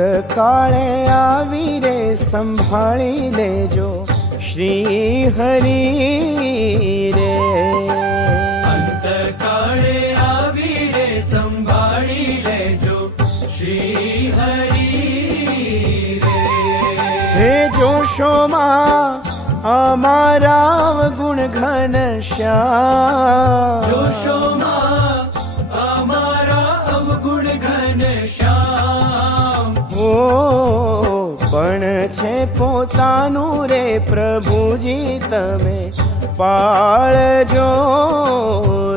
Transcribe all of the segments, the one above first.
અંતકાળે આવી રે સંભાળી લેજો શ્રી હરિ રે. અંતકાળે આવી રે સંભાળી લેજો શ્રી હરિ રે. હે જોશોમાં અમારા ગુણ ઘન શ્યામ, જોશોમાં અમારા અવગુણ ઘન શ્યામ. ઓ પણ છે પોતાનું રે પ્રભુજી તમે પાળજો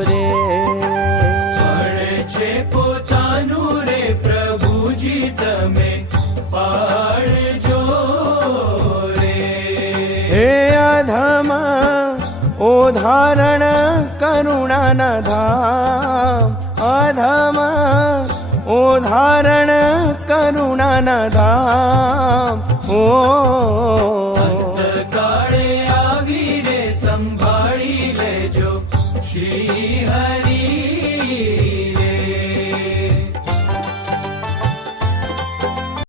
રે. પણ છે પોતાનું રે પ્રભુજી તમે પાળજો રે. હે અધમ ઉદાહરણ કરુણાના ધામ, અધમ ઉદાહરણ કરુણાના ધામ. ઓ